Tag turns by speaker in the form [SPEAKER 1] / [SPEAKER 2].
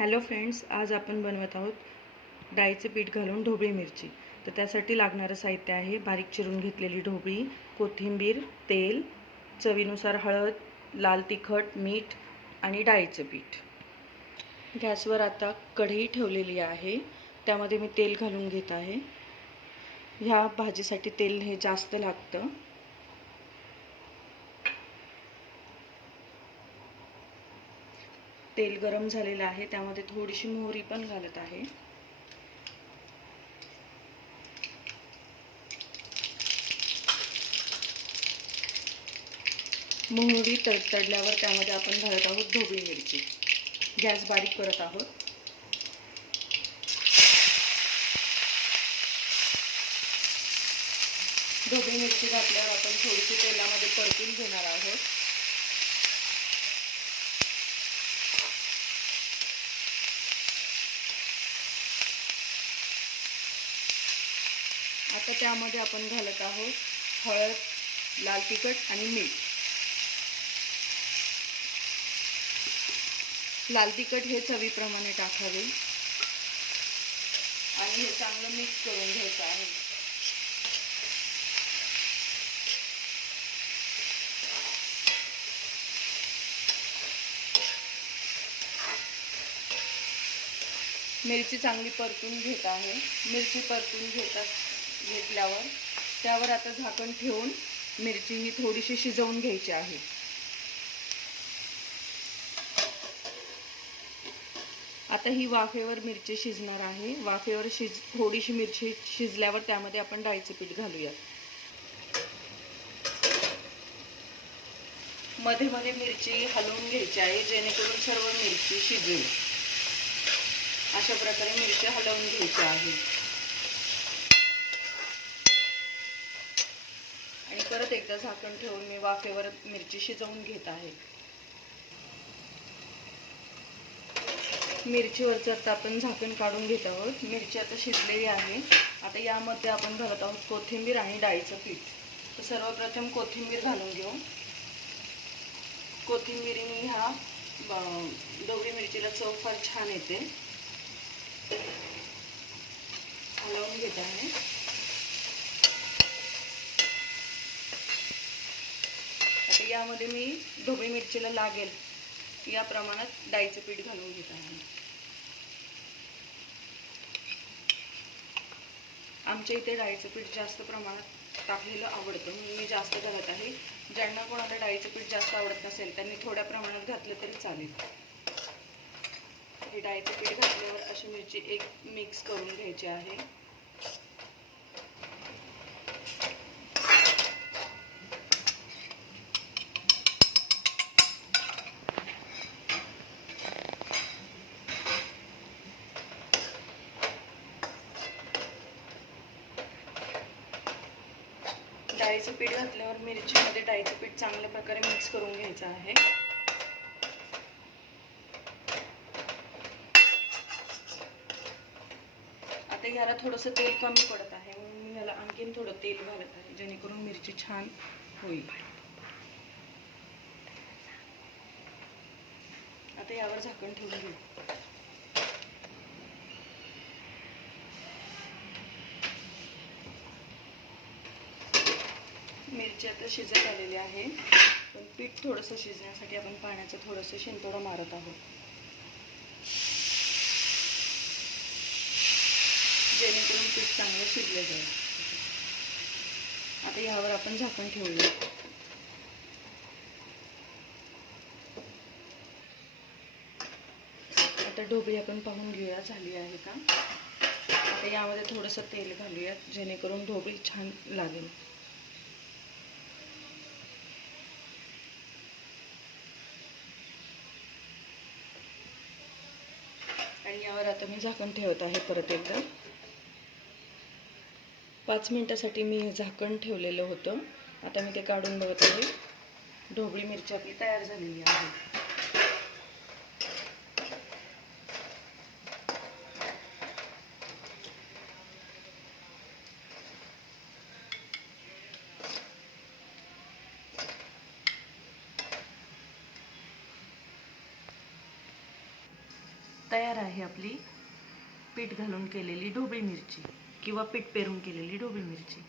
[SPEAKER 1] Hello friends आज आपण बनवत आहोत डाळीचे पीठ घालून ढोबळी मिरची. तर त्यासाठी लागणारं साहित्य आहे बारीक चिरून घेतलेली ढोबळी कोथिंबीर तेल चवीनुसार हळद लाल तिखट मीठ आणि डाळीचं पीठ. गॅसवर आता कढई ठेवलेली आहे. त्यामध्ये मी तेल घालून घेत आहे. ह्या भाजीसाठी तेल हे जास्त लागतं. तेल गरम झालेलं आहे त्यामध्ये थोडीशी मोहरी पण घालत आहे. मोहरी तडतडल्यावर त्यामध्ये आपण घालत आहोत ढोबळी मिरची. गॅस बारीक करत आहोत. ढोबळी मिरची घातल्यावर आपण थोडीशी तेलामध्ये परतून घेणार आहोत. तर त्यामध्ये आपण घालत आहोत हळद लाल तिखट आणि मीठ. लाल तिखट हे चवीप्रमाणे टाकावे. आणि हे चांगलं मिक्स करून घ्यायचं आहे. मिरची चांगली परतून घेत आहे. मिरची परतून घेतात घेतल्यावर त्यावर आता झाकण ठेवून मिरची ही थोडीशी शिजवून घ्यायची आहे. आता ही वाफेवर मिरची शिजणार आहे. वाफेवर शिज थोडीशी मिरची शिजल्यावर त्यामध्ये आपण डाळीचं पीठ घालूया. मध्ये मध्ये मिरची हलवून घ्यायची आहे जेणेकरून सर्व मिरची शिजेल. अशा प्रकारे मिरची हलवून घ्यायची आहे परत एकदा झाकण ठेवून मी वाफेवर मिरची शिजवून घेत आहे. मिरचीवरचं आता आपण झाकण काढून घेत आहोत. मिरची आता शिजलेली आहे. आता यामध्ये आपण घालत आहोत कोथिंबीर आणि डाळीचं पीठ. तर सर्वप्रथम कोथिंबीर घालून घेऊ. कोथिंबीरीने ह्या डोबळी मिरचीला चव फार छान येते. हलवून घेत आहे. यामध्ये मी ढोबळी मिरचीला लागेल. या प्रमाणात डाळीचं पीठ घालून घेत आहे. आमच्या इथे डाळीचं पीठ जास्त प्रमाणात टाकलेलं आवडतं. म्हणून मी जास्त घालत आहे. ज्यांना कोणाला डाळीचं पीठ जास्त आवडत नसेल त्यांनी थोड्या प्रमाणात घातलं तरी चालेल. हे डाळीचं पीठ घातल्यावर अशी मिरची एक मिक्स करून घ्यायची आहे. डाळीचं पीठ घातल्यावर मिरचीमध्ये डाळीचं पीठ चांगल्या प्रकारे मिक्स करून घ्यायचं आहे. आता ह्याला थोडंसं तेल कमी पडत आहे म्हणून मी ह्याला आणखीन थोडं तेल घालत आहे जेणेकरून मिरची छान होईल. आता यावर झाकण ठेवून घेऊ. मिरची आता शिजत आलेली आहे. पण पीठ थोडंसं शिजण्यासाठी आपण पाण्याचं थोडंसं शिंतोडं मारत आहोत. जेणेकरून पीठ चांगलं शिजलं जाईल. आता यावर आपण झाकण ठेवूया. आता ढोबळी आपण पाहून घेऊया झाली आहे का? आता यामध्ये थोडंसं तेल घालूया जेणेकरून ढोबळी छान लागेल आणि यावर आता मी झाकण ठेवत आहे परत एकदा. पाच मिनटासाठी मी हे झाकण ठेवलेलं होतं. आता मी ते काढून बघत आहे. ढोबळी मिरची आपली तयार झालेली आहे. तयार आहे आपली पीठ घालून केलेली ढोबळी मिरची किंवा पीठ पेरून केलेली ढोबळी मिरची.